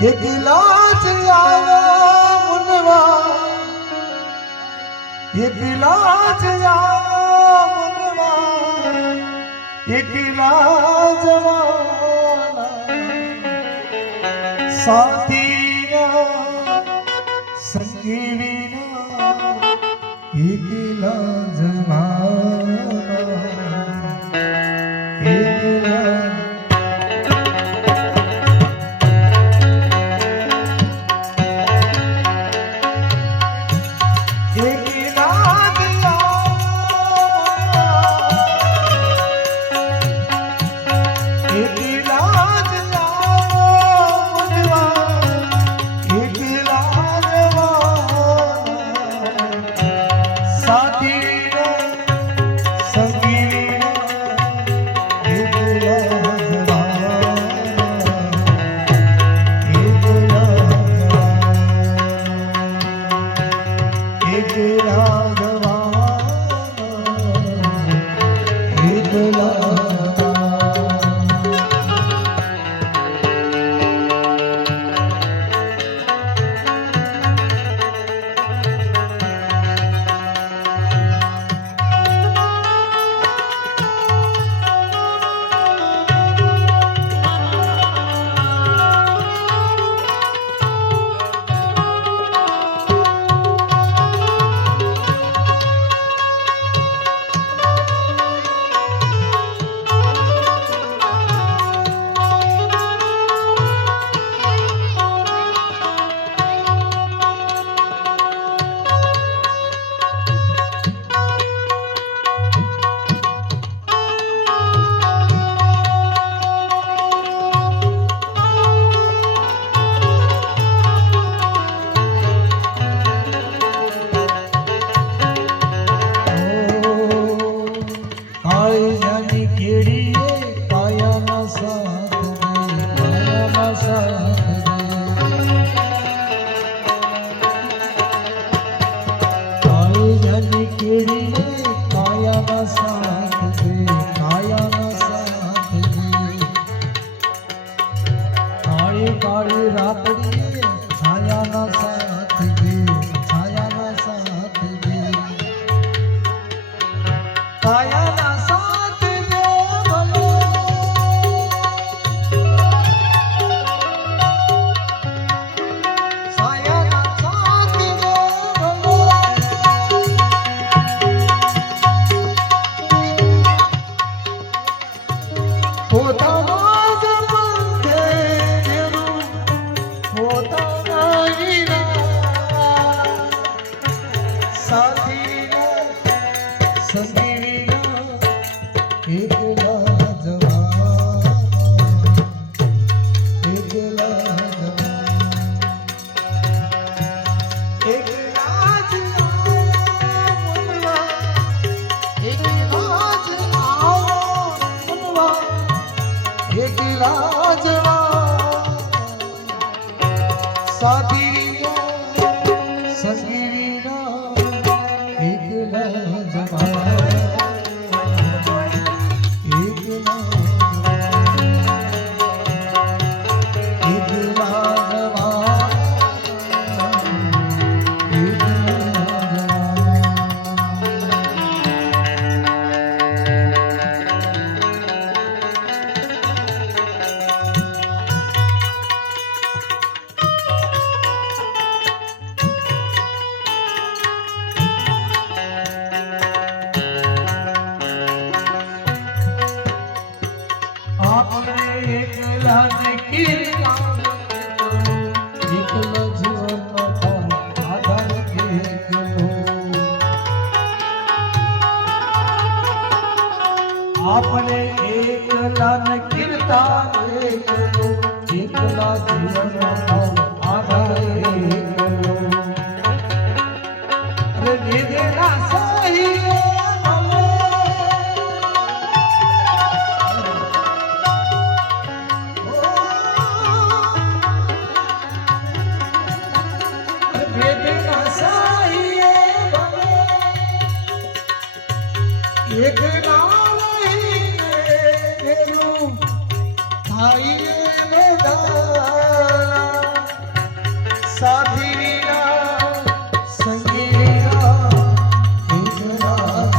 એકલા જ આવો મુનવા, એકલા જ આવો મુનવા, એકલા જવાના સાથીના સંગી વિના એકલા જવાના એકલા આપણે એકલા ન કીર્તા એકલા જીવન આધાર એકલો સહી એક નામ એનું થાય બધા સાધીના સંગીના એકલા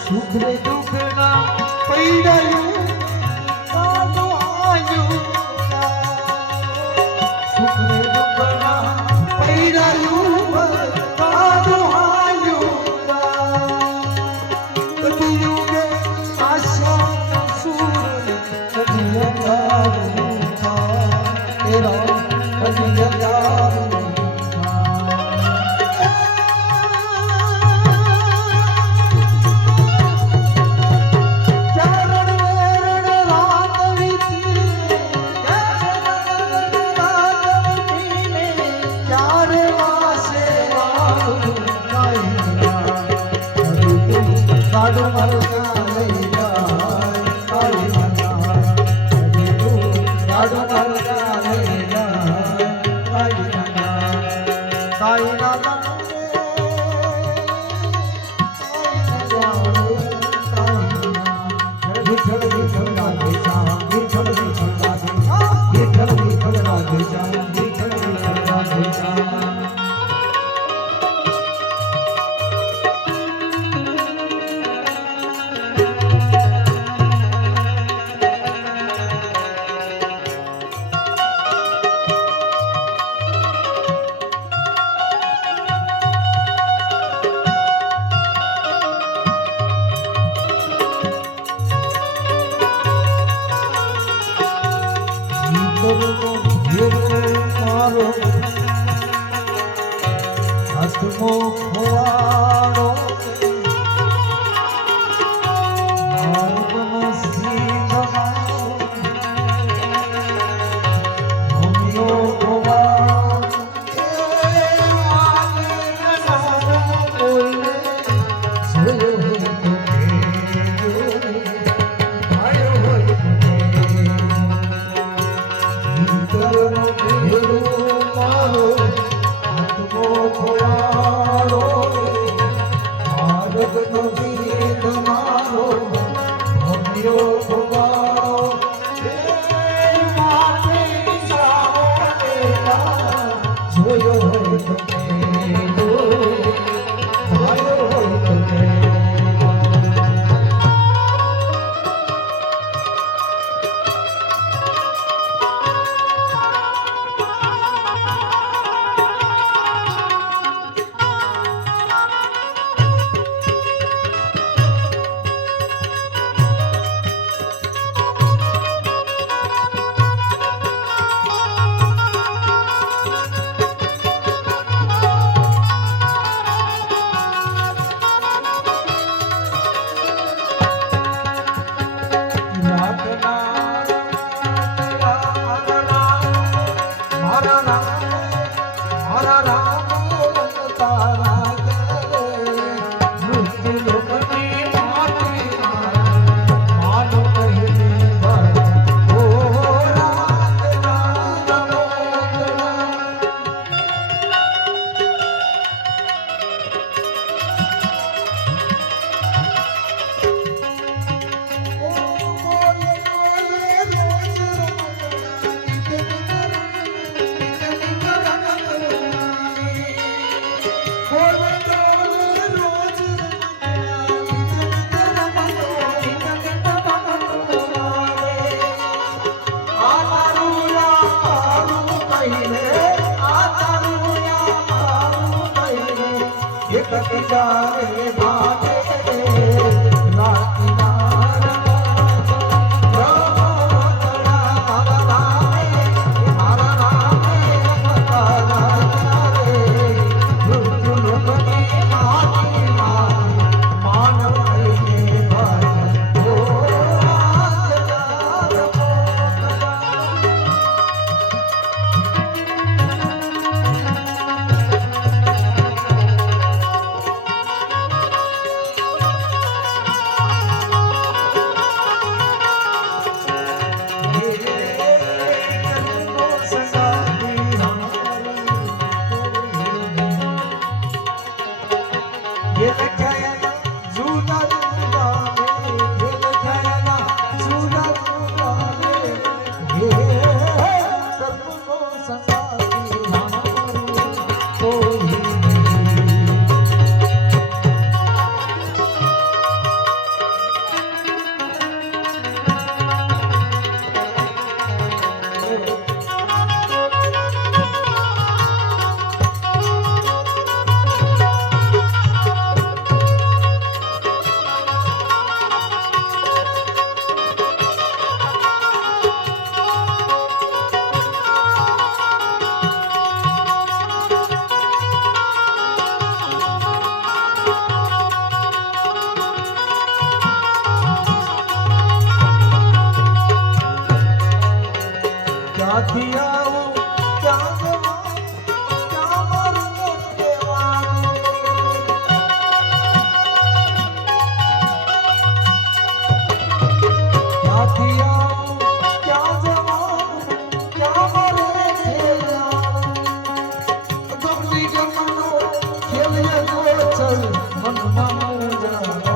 સુખરે દુઃખના પૈડાયું કાનો આયું સુખરે દુઃખના પૈડાયું કાનો આયું કદીયુગે આશા સુર કદીયગારું તેરા કદીયગારું હાથમો ખોવાડો માર્ગનો સિંહમાળો ભૂમિયો ખોવાડો એ વાલે સારા કોઈને જોયો હોય તો આયો હોય તો ભીતરનો ભેરો મારો ખોવાડો ભારતનો જીત મારો ભવ્યો ખોવાડો એ માટે જોયો હોય તો ભાયો હોય તો જારે ભાગે રાતીના ક્યાંથી આવું ક્યાં જવાનું ક્યાં મારું કહેવાનું ક્યાંથી આવું ક્યાં જવાનું ક્યાં મારે ખેલવાનું ગમતી ગમનો ખેલીએ તો ચલ મનમાં મુજા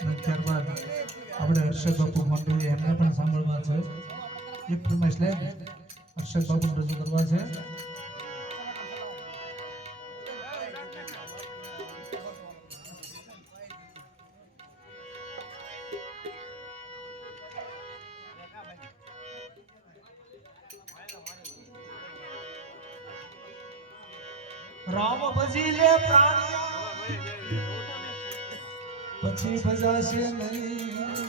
અને ત્યારબાદ આપણે હર્ષદ બાપુ મંડળી એમને પણ સાંભળવા છે. એક ફરમાઈશ લે હર્ષદ બાપુ રજૂ કરવા છે. રામ ભજી લે પ્રાણિયા પછી ભજાશે નહીં,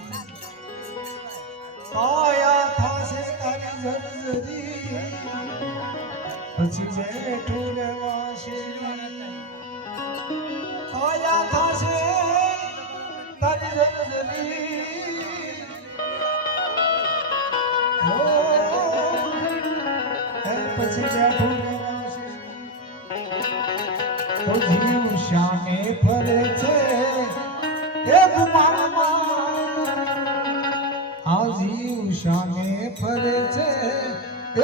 કાયા થાશે તારી જર્જરી, પછી બેઠું રહેવાશે નહીં, કાયા થાશે તારી જર્જરી, ઓ પછી બેઠું રહેવાશે તો જીવ શાને ફરે છે એ ગુમાનમાં, આ જીવ શાને ફરે છે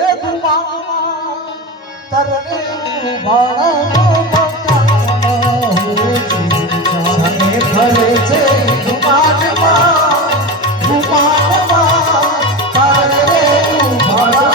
એ ગુમાનમાં, તરને ઉભાડો શાને ફરે છે ગુમાનમાં, ગુમાનમાં તરને ઉભાડો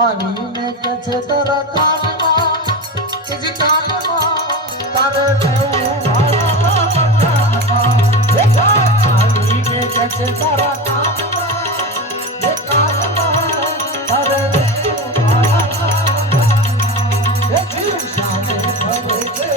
આવીને કે છે તારા કાનમાં કે જે કાનમાં તારે દેવું આવીને કે છે તારા કાનમાં એ કાનમાં તારે દેવું એ જીવ શાને ભરે છે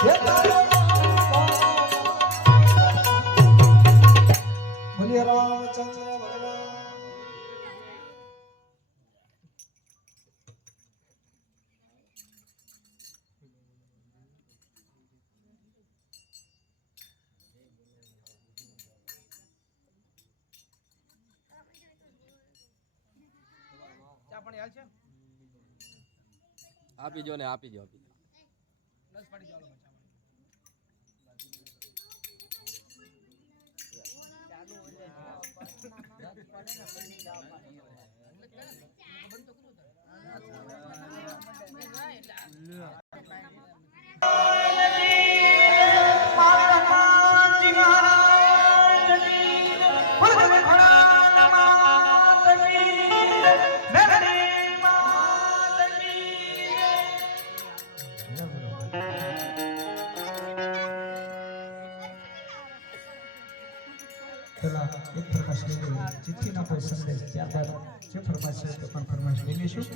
હે તારે બોલીએ રામચંદ્ર ભગવાન આપી જો ને આપી જો પેલા એક ફરમાશ લઈ લઈએ ચિઠ્ઠીના કોઈ સંદેશ ત્યારબાદ જે ફરમાશ છે તે પણ ફરમાશ લઈ લઈશું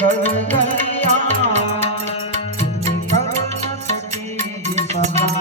गलगलिया तुम कर न सकी समा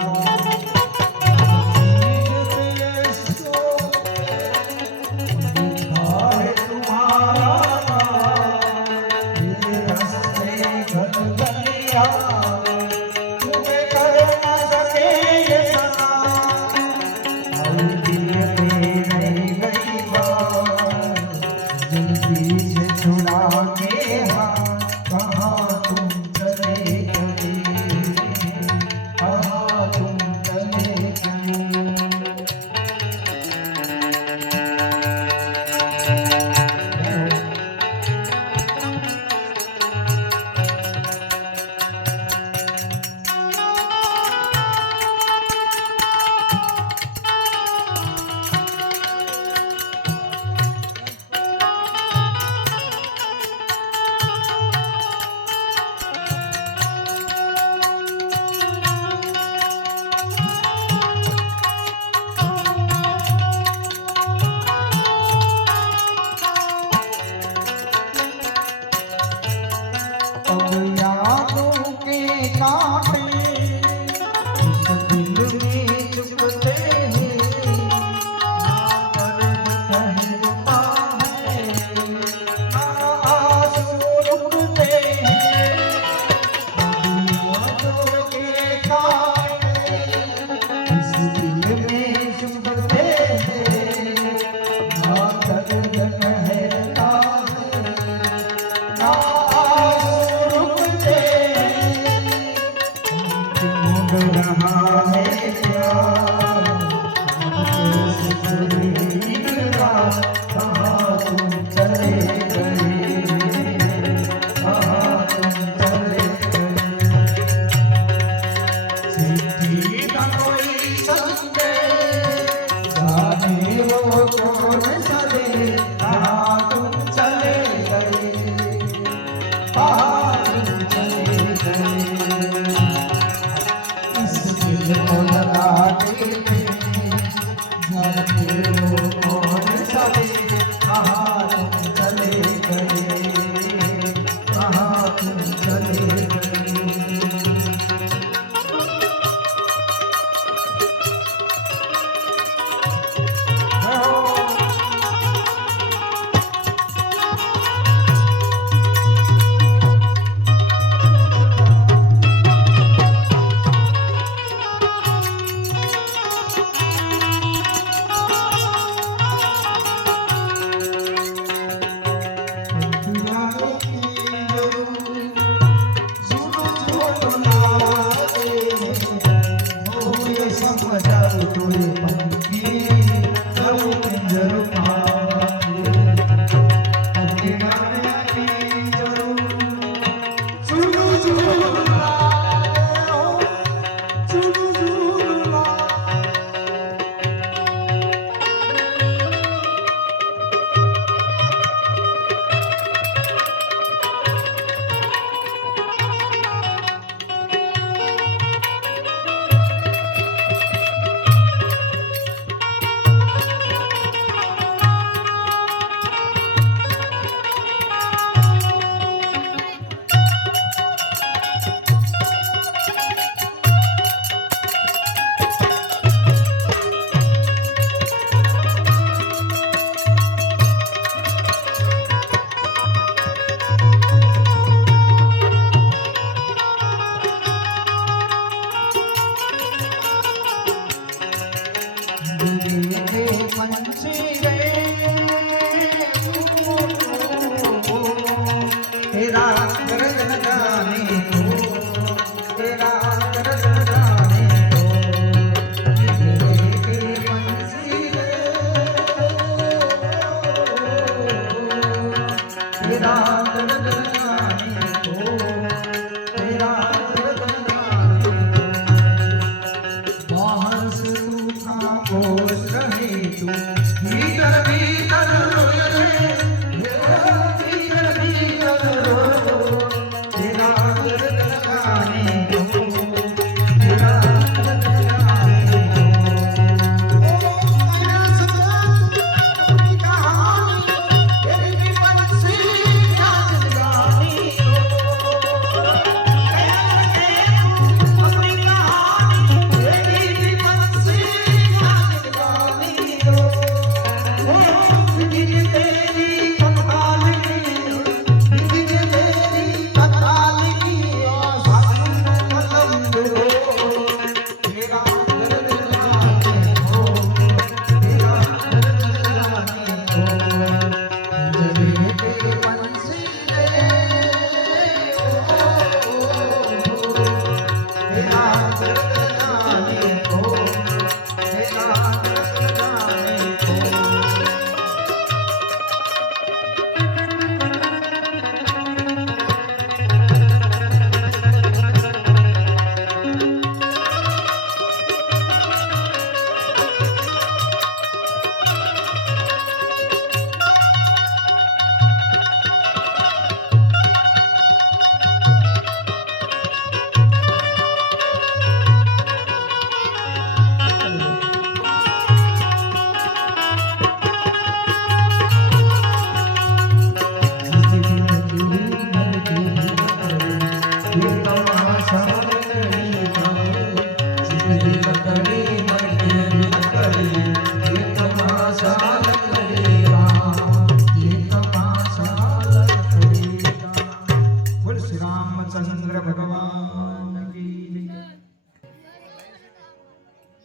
बोल श्री रामचंद्र भगवान की जय।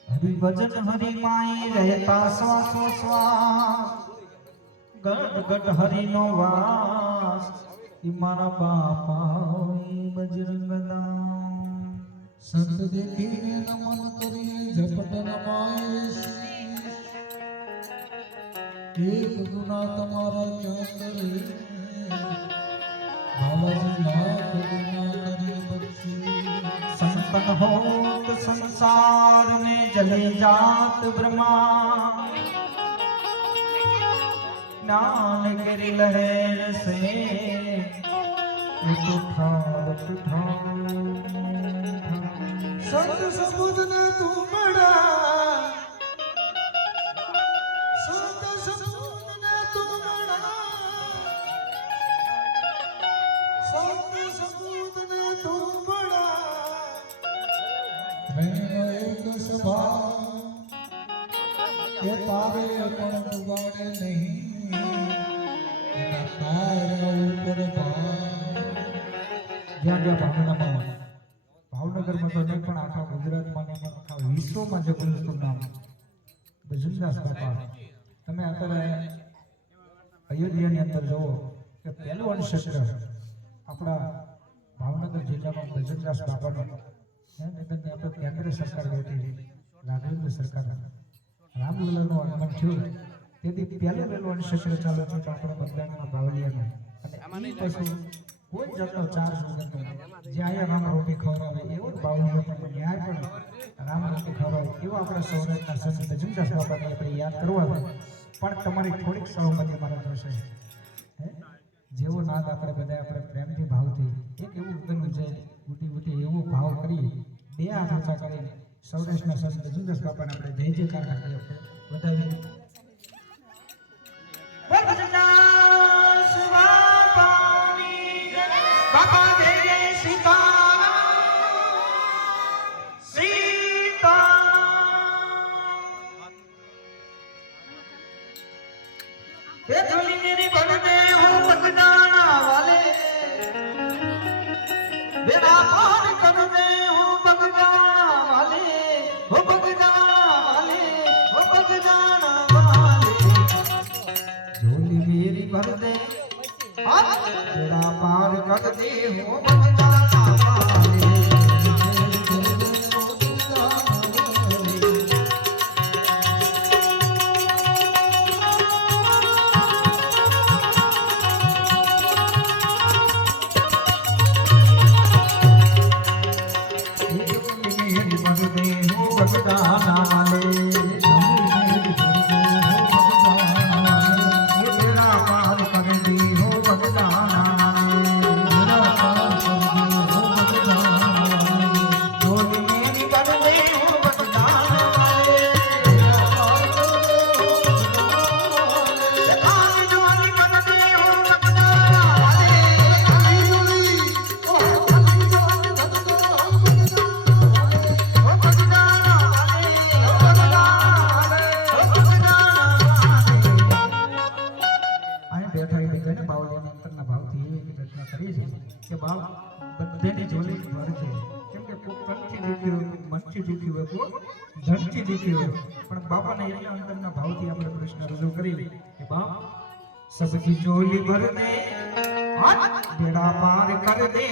हरि भजन हरि माई रहता श्वासो श्वास गट गट हरि नो वास ई मारा बापा बजरंग दास। संत देखीने नमन करिए झपट नमाए शीश। एक गुना तुम्हारा क्या करे बालाजी लाख गुना करे बख्शी। संतन होत संसार में जले जात ब्रह्मा ज्ञान गिरि लहर से उठा संत सबूत ने तू बड़ा संत सबूत ने तू बड़ा संत सबूत ने तू बड़ा रहना एक सभा के तारे अपन डुबाने नहीं एना तारा ऊपर જ્યાં જ્યાં ભાવનગરમાં ભાવનગરમાં તો નહીં પણ આખા ગુજરાતમાં ને આખા વિશ્વમાં જબરદસ્ત નામ ભજનદાસ બાપા. તમે અત્યારે અયોધ્યાની અંદર જુઓ કે પહેલું અણક્ષેત્ર આપણા ભાવનગર જિલ્લામાં ભજનદાસ બાપાનું આપણે કેન્દ્ર સરકાર બેઠી રાઘવેન્દ્ર સરકાર રામલલ્લાનું આગમન થયું તેથી પહેલું અણક્ષેત્ર ચાલુ થયું તો આપણે બંધારણમાં બાવલિયાનું અને એ પછી કોઈ જાતનો ચાર્જ વગર જે અહીંયા રામ રોટી ખવડાવે એવો જ બાવલીઓ પણ ન્યાય પણ રામ રોટી ખવડાવે એવો આપણા સૌરાષ્ટ્રના સંત ભજનદાસ બાપાને આપણે યાદ કરવા પણ તમારી થોડીક સહમતી મારા જોશે. જેવો નાદ આપણે બધા આપણે પ્રેમથી ભાવથી એક એવું ઉગનું છે ઉટી ઉટી એવો ભાવ કરી બે હાથ ઊંચા કરીને સૌરાષ્ટ્રના સંત ભજનદાસ બાપાને આપણે જય જયકાર રાખીએ વધાવી. બાપા જય જય સીતારામ સીતારામ. એ ધોલી મેરી ભગતે હું બગદાણા વાલે બેડા પાર કર દે હું બગદાણા વાલે હો બગદાણા વાલે હો બગદાણા વાલે ધોલી મેરી ભગતે बेड़ा पार कर दे हो बगदाना वाले પણ બાપાના એટલા અંતરના ભાવથી આપણે પ્રશ્ન રજૂ કરી કે બાપ સબકી ચોલી ભર દે બેડા પાર કર દે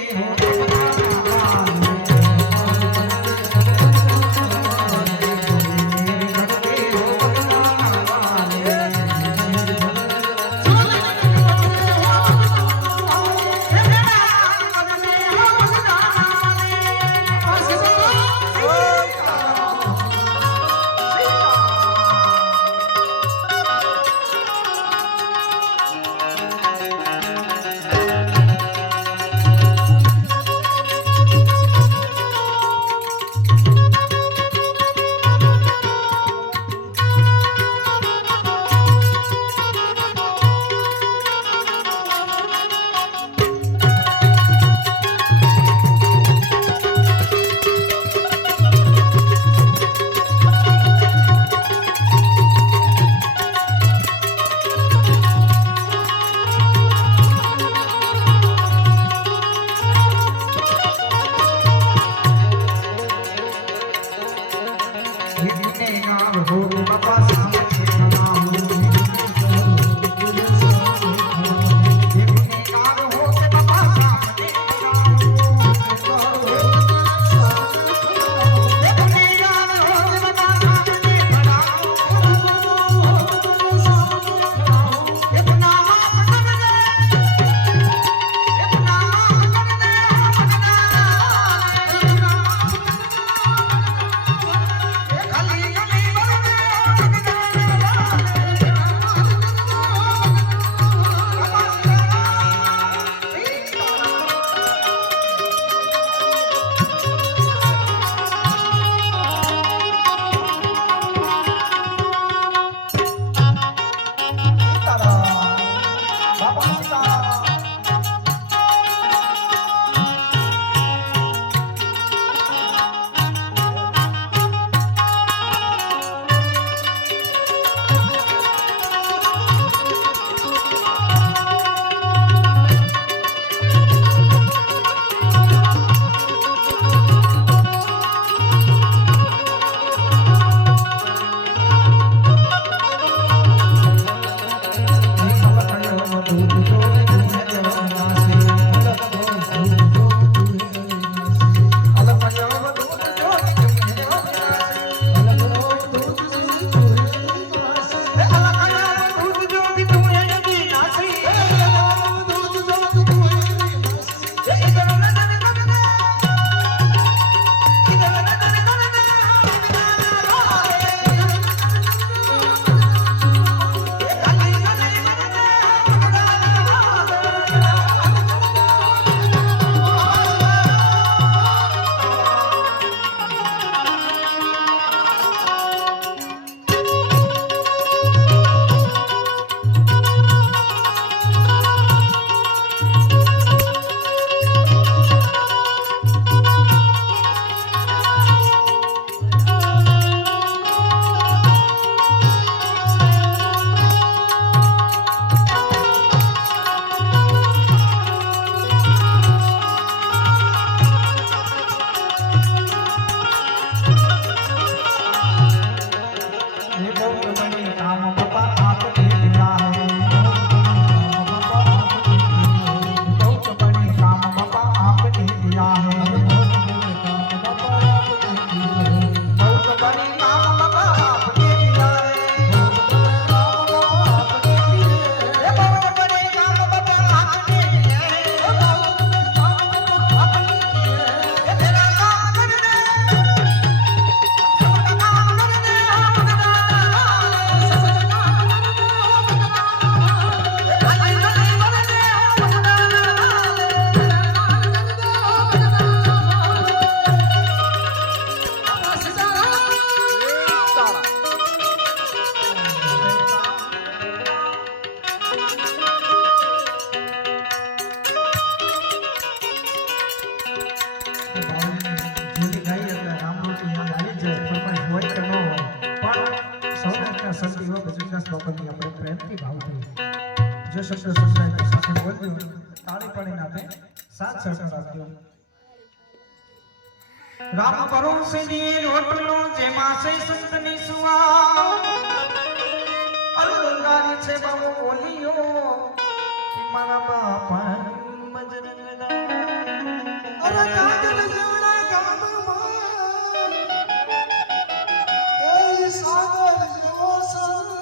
जो शब्द संस्कृत સાથે બોલજો તાળી પાડીને આપે સાથ સરકાર આપજો રામ ભરોસે ની રોટલો જેમાં સે સંતની સુવા અલંગારી છે બાબો બોલિયો મારા બાપા મજરંગના અરે કાજલ જેવડા ગામમાં એ સાગર જેવો સંત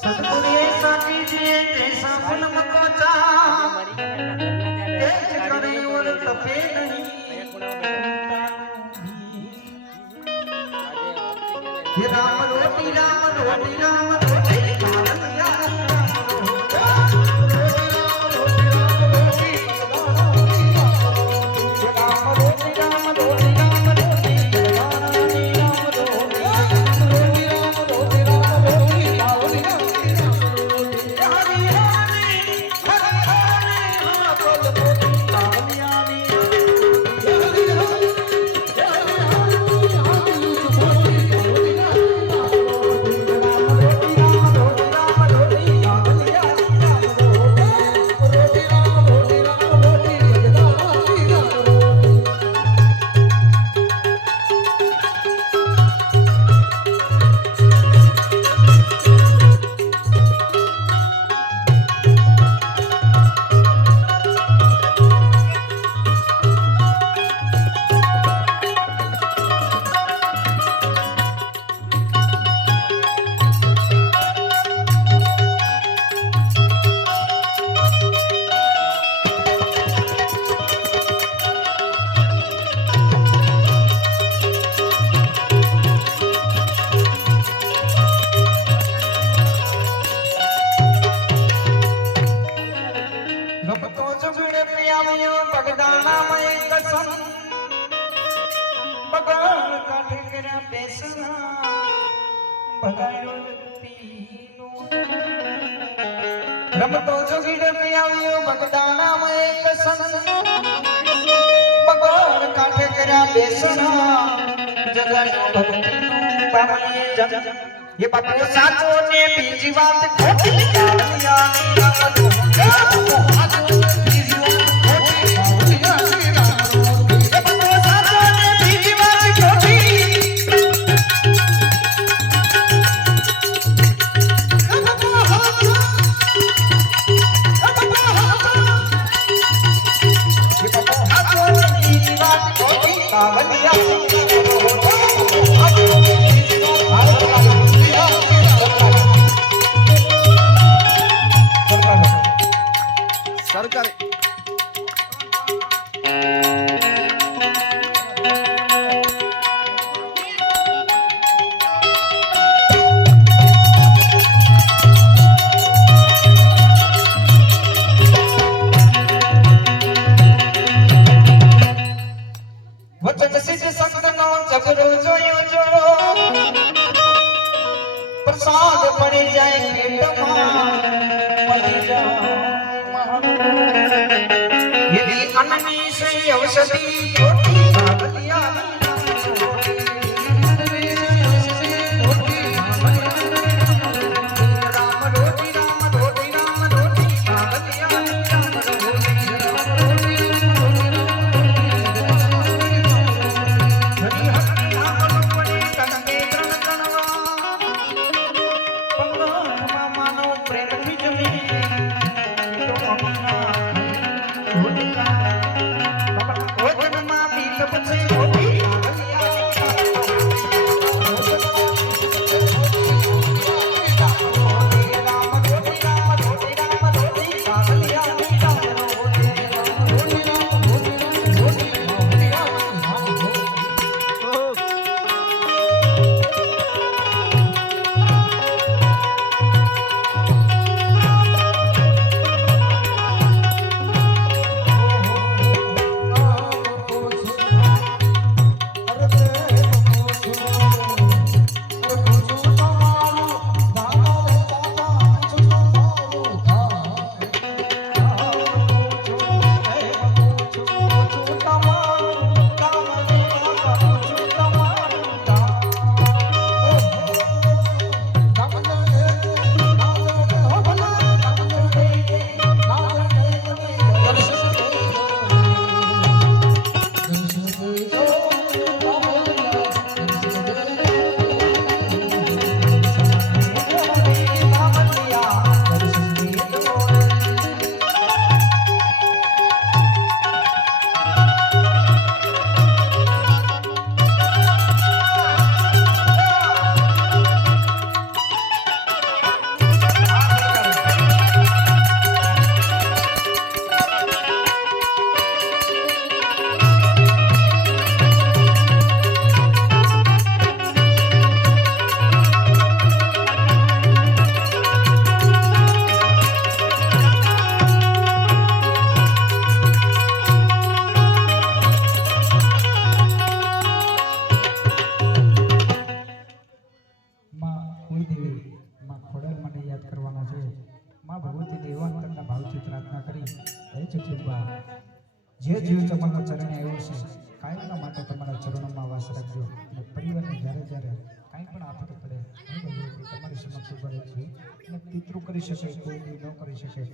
सतगुरु ऐसा कीजिए जैसा फूल मकोचा एक करे और तपे नहीं ये राम रोटी राम रोटी राम रोटी रमतो जोगीड़ में आवियो बगदाना में एक संग भगवान काठे करा बेसना जगायो भक्ति नु पावनी जग ये बापू साचो ने बीजी बात खोटी कावलिया कावलिया પ્રસાદ પડી જાય પેટમાં પડી જાય એવી અન્નની સે ઔષધિ કોટી ભાગલિયા જે જીવ તમારા ચરણે આવ્યો છે કાયમના માટે તમારા ચરણોમાં વાસ રાખજો અને પરિવારને જ્યારે જ્યારે કાંઈ પણ આપતો પડે તમારી સમક્ષ ઉભા રહેજો અને પિતૃ કરી શકે કોઈ ન કરી શકે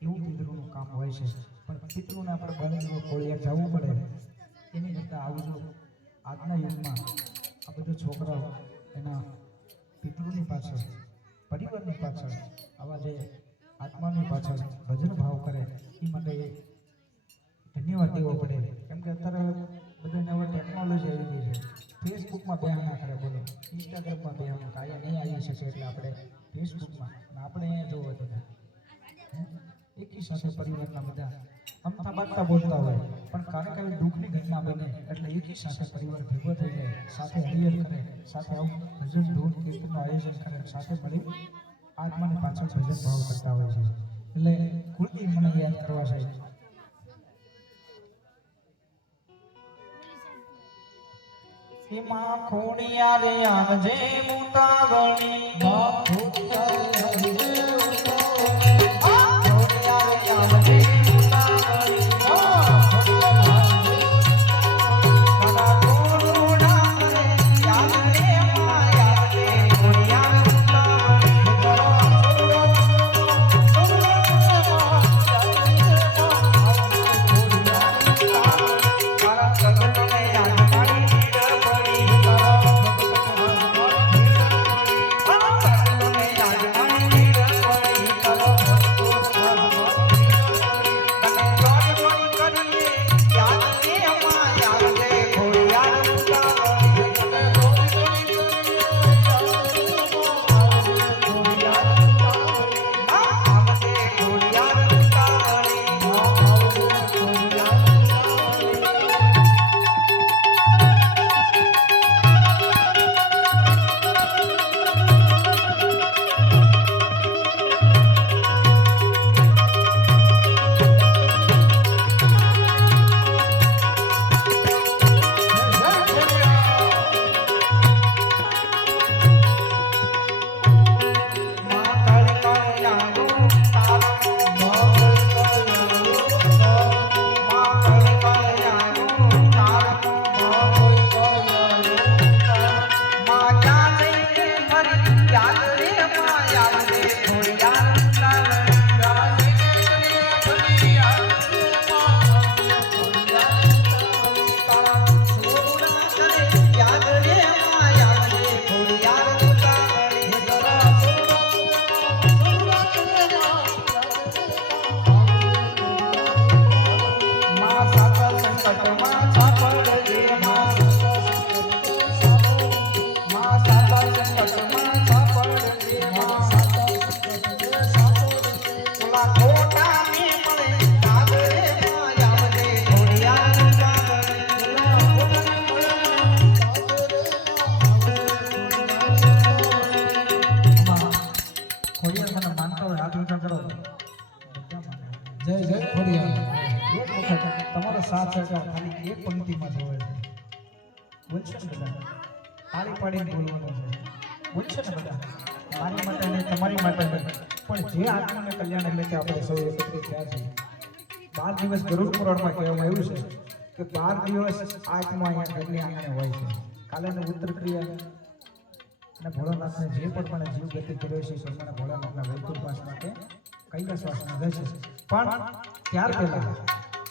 એવું પિતૃનું કામ હોય છે પણ પિતૃને આપણે બને કોળિયા જવું પડે એની કરતાં આવું આજના યુગમાં આ બધા છોકરાઓ એના પિતૃની પાછળ પરિવારની પાછળ આવા જે આત્માની પાછળ ભજન ભાવ કરે એ માટે ધન્યવાદ દેવો પડે કેમ કે અત્યારે બધાને હવે ટેકનોલોજી આવી ગઈ છે ફેસબુકમાં બેન ના કરે બોલો ઇન્સ્ટાગ્રામમાં બેન કાયા નહીં આવી શકે એટલે આપણે ફેસબુકમાં અને આપણે અહીંયા જોવો તો એકી સાથે પરિવારના બધા અમથા બાગતા બોલતા હોય પણ ક્યારેક આવી દુઃખની ઘટના બને એટલે એકી સાથે પરિવાર ભેગો થઈ જાય સાથે હરિયર કરે સાથે આવું ભજન ધૂન કીર્તનનું આયોજન કરે સાથે મળી આત્માની પાછળ ભજન ભાવ કરતા હોય છે એટલે કુળદી મને યાદ કરવા સાહેબ માં ખોડિયા રે આંજે મુતાવણી માં ખોડિયા રે આંજે મુતાવણી ખોડિયા રે આંજે મુતાવણી કડા કોડા રે યાદ રે માયા રે ખોડિયા મુતાવણી સાથ સહકાર ખાલી એક પંક્તિમાં જોવે છે. બોલશે ને બધા? તાળી પાડીને બોલવાનું છે. બોલશે ને બધા? મારી માટે નહીં, તમારી માટે નહીં, પણ જે આત્માને કલ્યાણ એટલે કે આપણે સૌ એકત્રિત થયા છીએ. 12 દિવસ ગરુડ પુરાણમાં કહેવામાં આવ્યું છે કે 12 દિવસ આત્મા અહીંયા ઘરની આંગણે હોય છે. કાલેની ઉત્તર ક્રિયા અને ભોળાનાથને જે પણ જીવ ગતિ કર્યો છે પ્રમાણે ભોળાનાથના વૈકુંઠવાસ માટે કૈલાસવાસમાં રહેશે. પણ ત્યાર પહેલા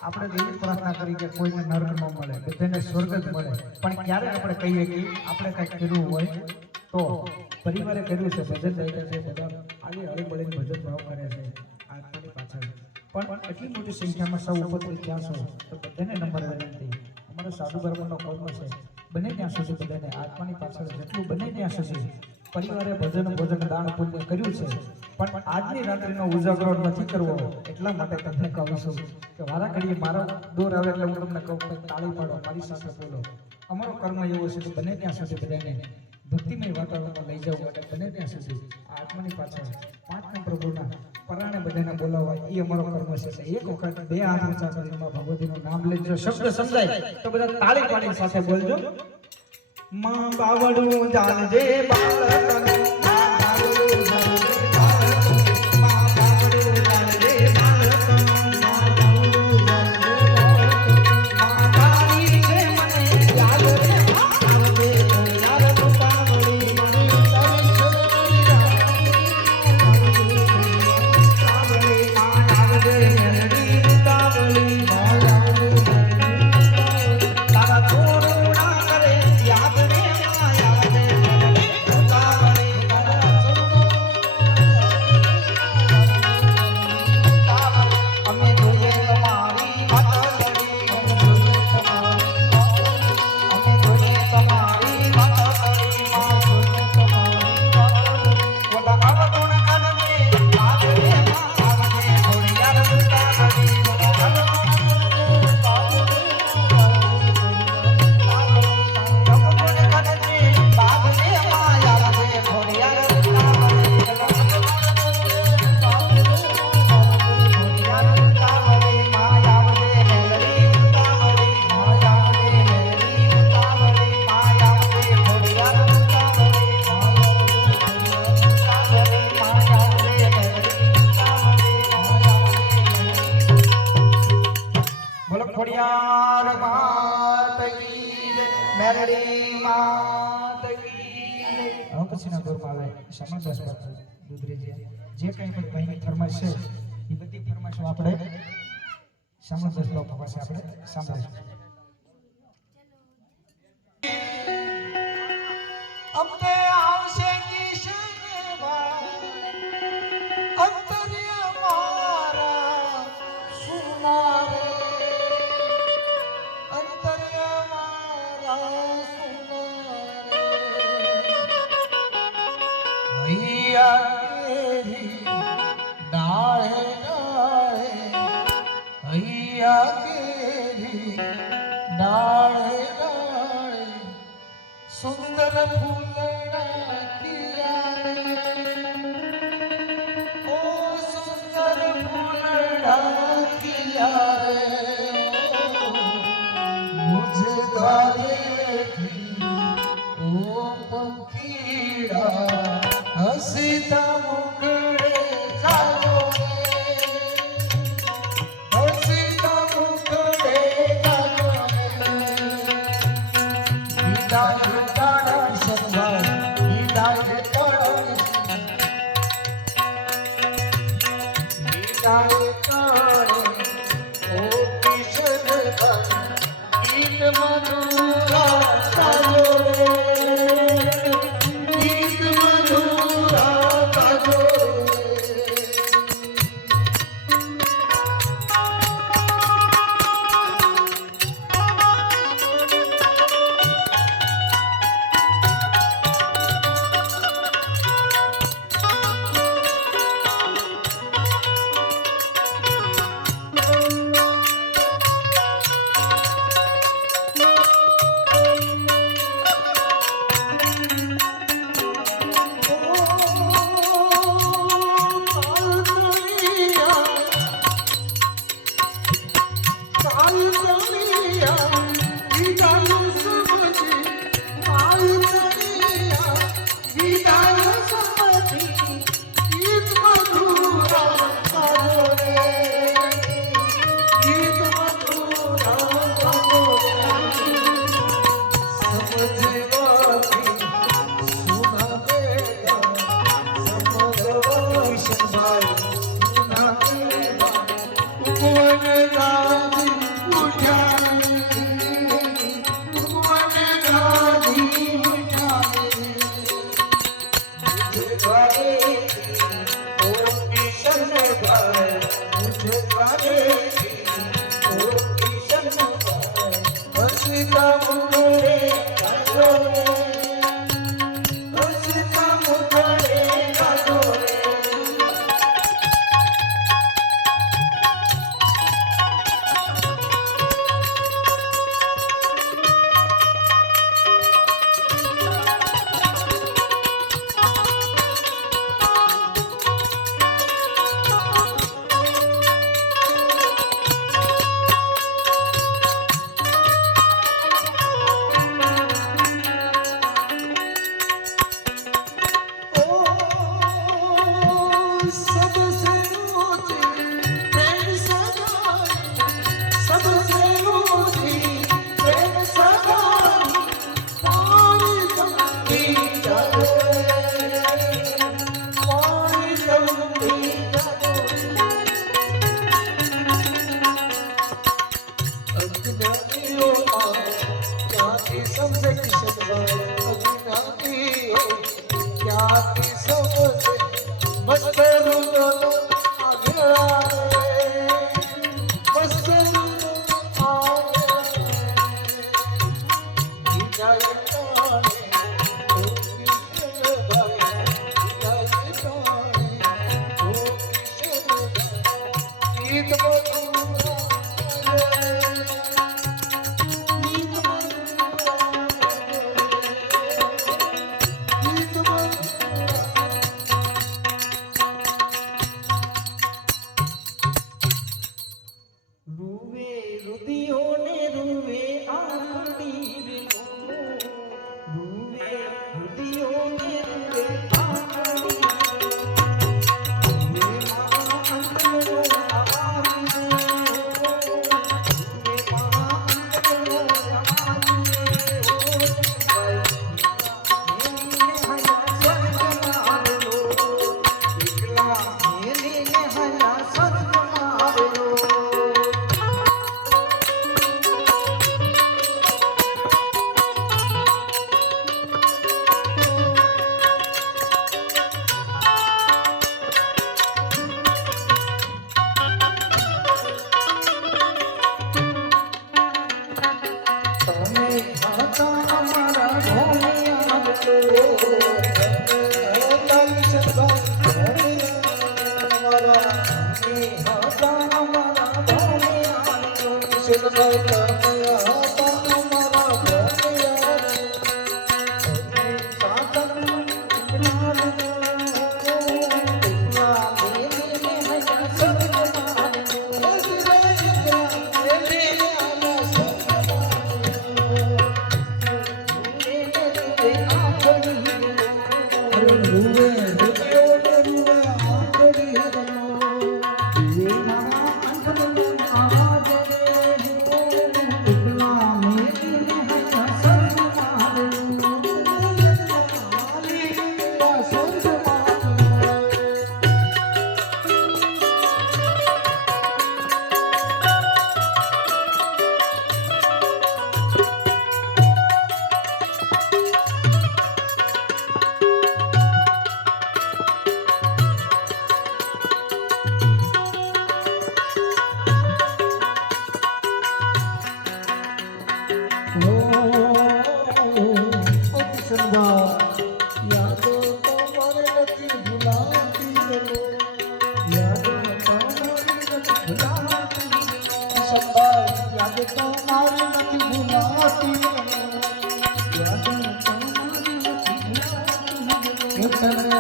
આપણે એવી પ્રાર્થના કરી કે કોઈને નરક ન મળે, બધાને સ્વર્ગ જ મળે. પણ ક્યારે આપણે કહીએ કે આપણે કંઈક કર્યું હોય તો પરિવારે કર્યું છે, ભજન ગાયા છે, બધા આવી હળીમળીને ભજન ભાવ કરે છે આત્માની પાછળ. પણ એટલી મોટી સંખ્યામાં સૌ ઉપસ્થિત ત્યાં છો તો બધાને નંબર વિનંતી. અમારો સાધુ ધર્મનો કર્મ છે, બને ત્યાં સુધી બધાને આત્માની પાછળ જેટલું બને ત્યાં સુધી પરિવારે ભજન ભોજન દાન પુણ્ય કર્યું છે. પણ આજની રાત્રિનો ઉજાગરો નથી કરવો, એટલા માટે તમને કહું છું કે વારા ઘડીએ મારો દોર આવે એટલે હું તમને કહું કે તાળી પાડો, મારી સાથે બોલો. અમારો કર્મ એવો છે કે બને ત્યાં સુધી બધાને ભક્તિમય વાતાવરણમાં લઈ જવું અને બને ત્યાં સુધી આત્માની પાછળ 5 પ્રભુના પરાણે બધાને બોલાવવા એ અમારો કર્મ છે. એક વખત 2 હાથ ઊંચા કરીને ભગવતીનું નામ લેજો, શબ્દ સમજાય તો બધા તાળી પાડીને સાથે બોલજો. માં બાવડું જાણજે બાળકનું, માં બાવડું જાણજે બાળકનું, માં બાવડું જાણજે બાળકનું, માં બાવડું જાણજે બાળકનું. માં તારી છે મને યાદ રે, આવજે યાર રૂપાવળી મારી તારી છે મારી રાવળી, આવજે મેલડી રૂપાવળી માં આવજે તારા છોડુડા કરે યાદ રે માયા રે રૂપાવળી તારા છોડુડા અમે જોઈએ તમારી વાતડી, અમે જોઈએ તમારી વાતડી, માં જોઈએ તમારી વાતડી. ઓલા આવડું કાનમે આવજે માં આવજે થોડી યાર રૂપાવળી બોલો ખોડિયાર માત કી જય, મેલડી માત કી જય. હવે પછીના દોરમાં આવે સમજદાસ બાપુ દુધરેજી. જે કંઈ પણ ભાઈની ફરમાઈશ છે એ બધી ફરમાઈશો આપણે સમજદાસ બાપુ પાસે આપણે સાંભળીશું. અમને આવશે કિશનભાઈ અંતર્ય મારા સુનારે, અંતર્ય મારા સુનારે. હૈયા કેરી ડાળે ડાળે, હૈયા કેરી ડાળે ડાળે સુંદર ફૂલડા કિયારે, ઓ સુંદર ફૂલડા કિયારે. મુझे ગાલેથી ઓ પંખીડા હસીતા મુકડે ચાલો રે, હસીતા મુકડે ચાલો રે. હિદાય તારા શબ્દ, હિદાય તારા, હિદાય તારા ઓ કિશનભાઈ ગીત મધુરા ચાલો રે, ગીત મધુરા ચાલો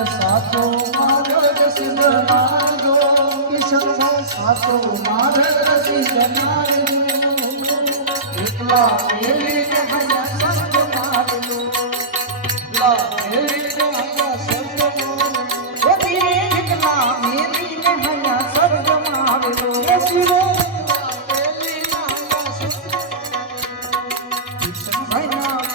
સાચો માર્ગ સિંધનાજો કિશોર સાચો માર્ગ સિંધનાજો એકલા મેલીને હૈયા સંગ મારલો એકલા મેલીને હૈયા સંગ મારલો ધીરે એકલા મેલીને હૈયા સંગ મારલો ધીરે એકલા મેલીને હૈયા સંગ મારલો કિશન ભૈયા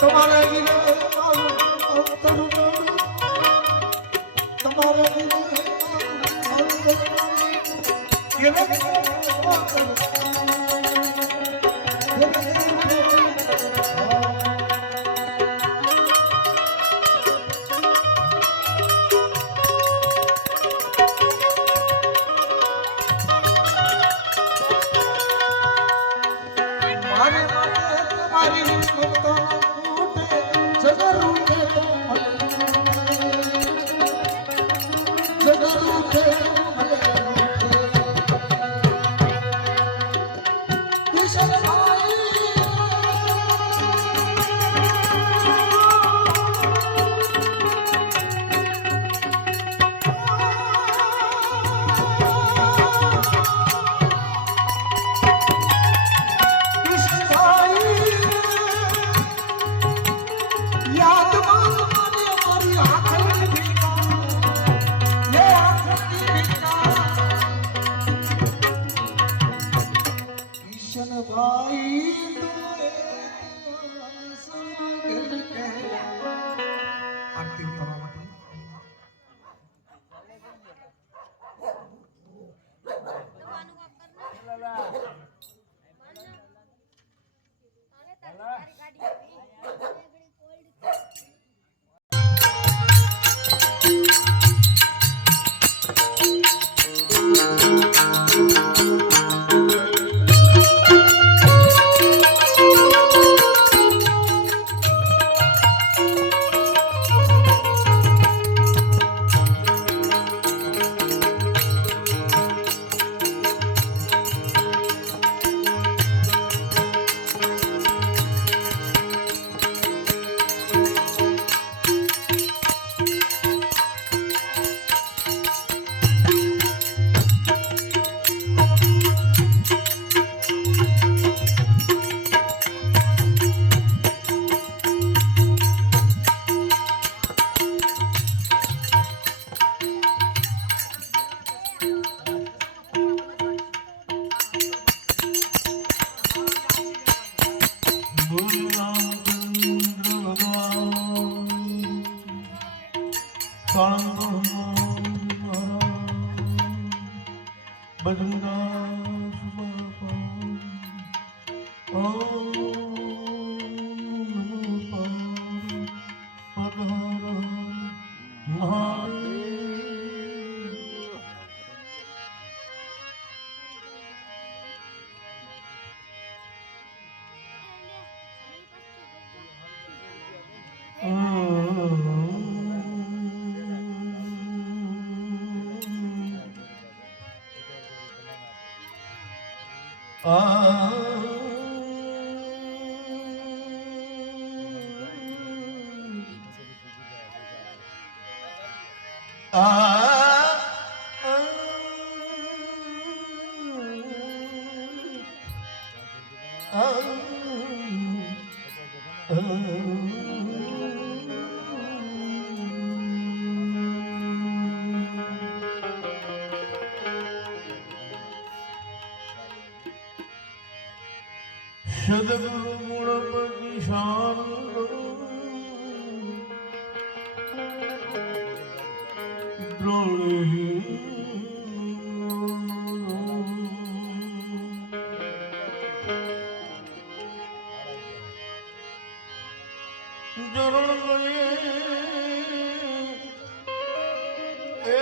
તમારા વિને અંતર તમારા વિને મારે તમારી મુક્તો સદગુરુ ગુણપતિ શાંત ચરણ ગયે એ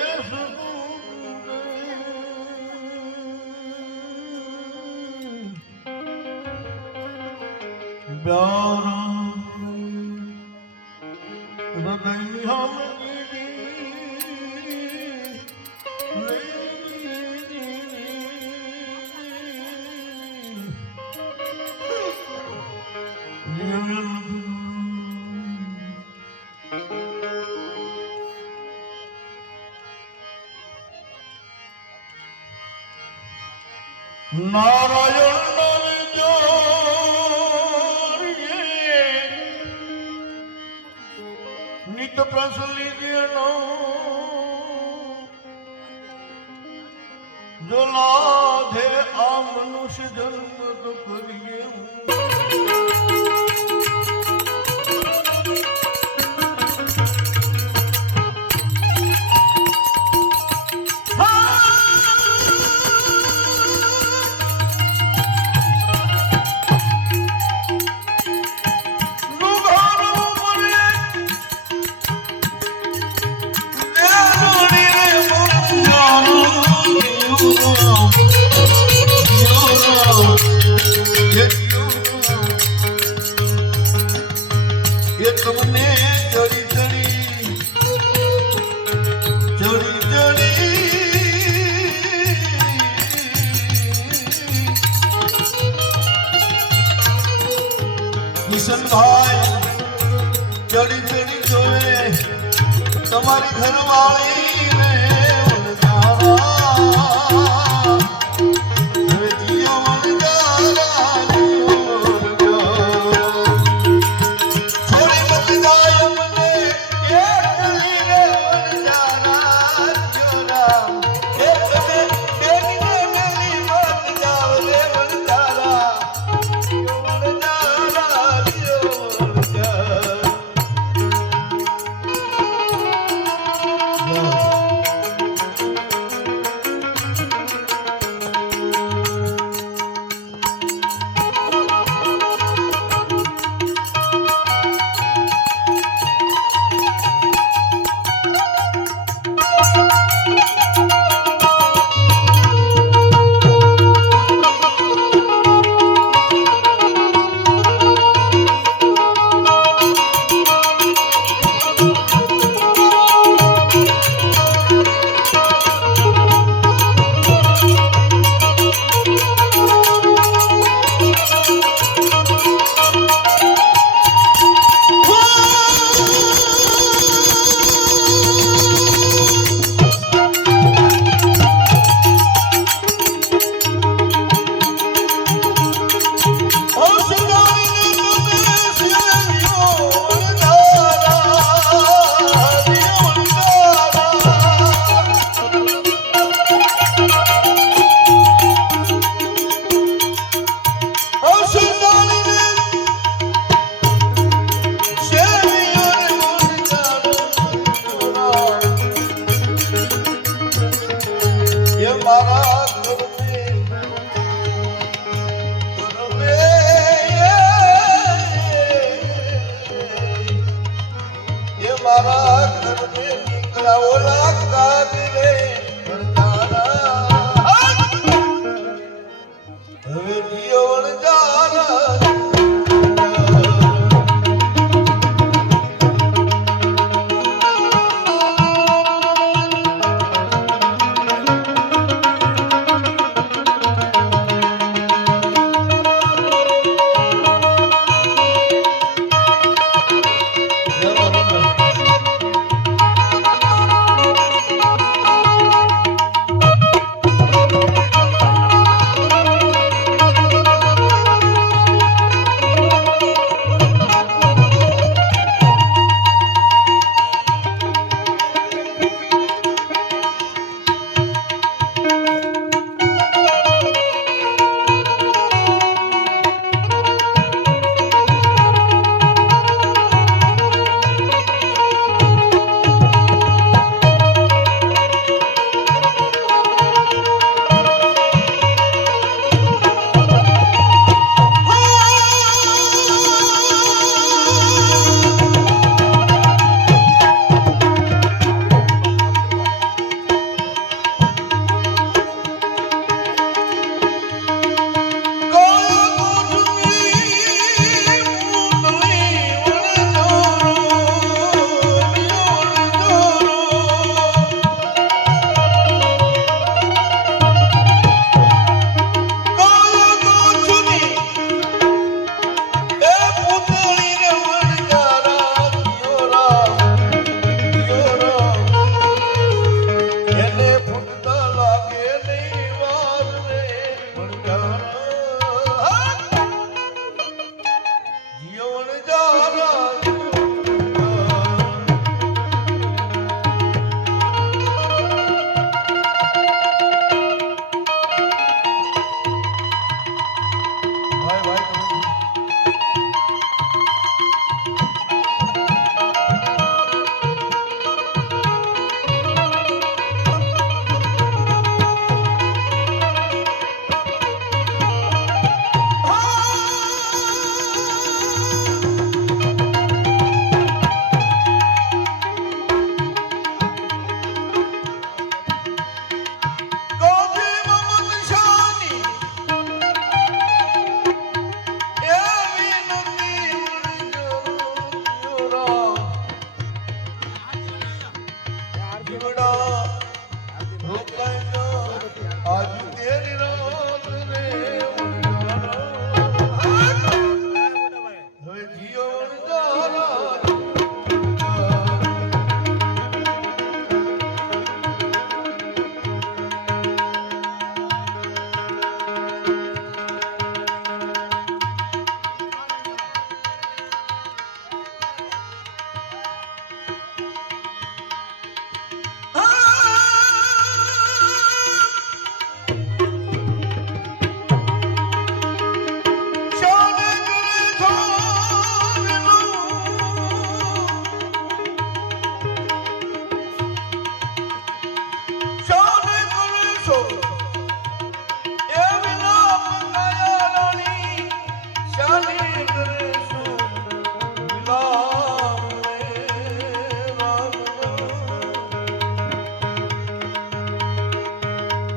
હૃદયની હામગીરી નારાયણ નામ જોરીએ નિત પ્રસલિજનો જો લાધે આ મનુષ્ય જન્મ તો કરીએ એ તમને ચડી કિશનભાઈ ચડી જોવે તમારી ઘરવાળી ને Yeah. જીવન જારા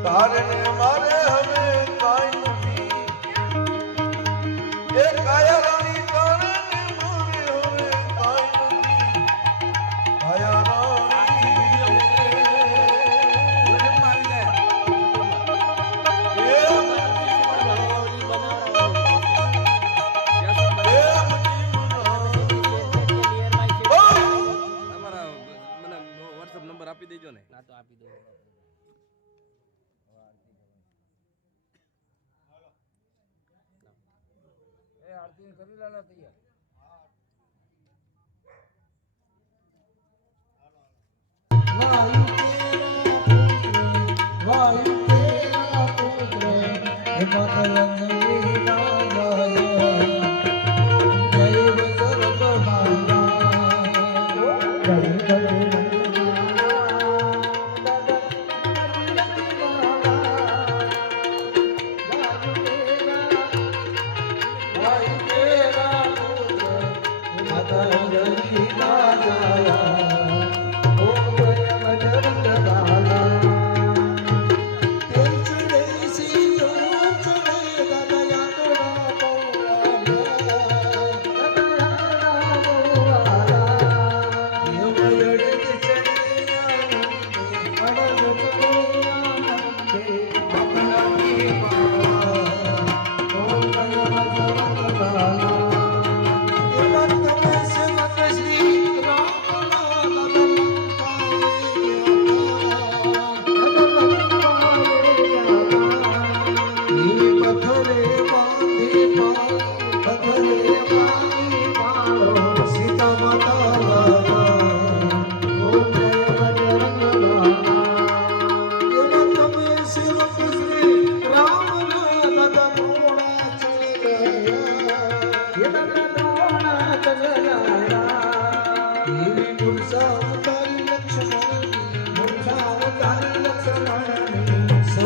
તારે મારે હવે કાંઈ નથી એ કાયા રાણી તારે મારે હવે કાંઈ નથી કાયા રાણી વોટ્સઅપ નંબર આપી દેજો ને. ના તો આપી દો. આરતી કરી લેલા તૈયાર. વાયુ તેરા પુત્ર હે મતલંગી ના જય સર્વ ભાવના જય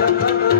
લખન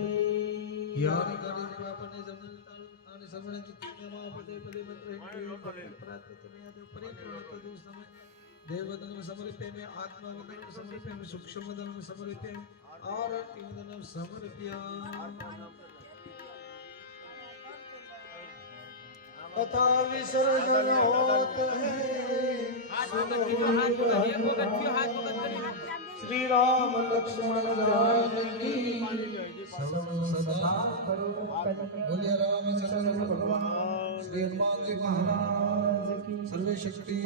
यानी गाड़ी पापने जमन आणि सर्वांची नियमा पदे पदे मंत्र प्रार्थना देव परिपूर्ण तदु समय देवदन समर्पयामि आत्मवदन समर्पयामि सूक्ष्मवदन समर्पयामि आरती वदन समर्पयामि अथा विसर्जन होत है श्री राम लक्ष्मण जानकी सदा बोलिए रामचंद्र भगवान श्री हनुमान जी महाराज सर्व शक्ति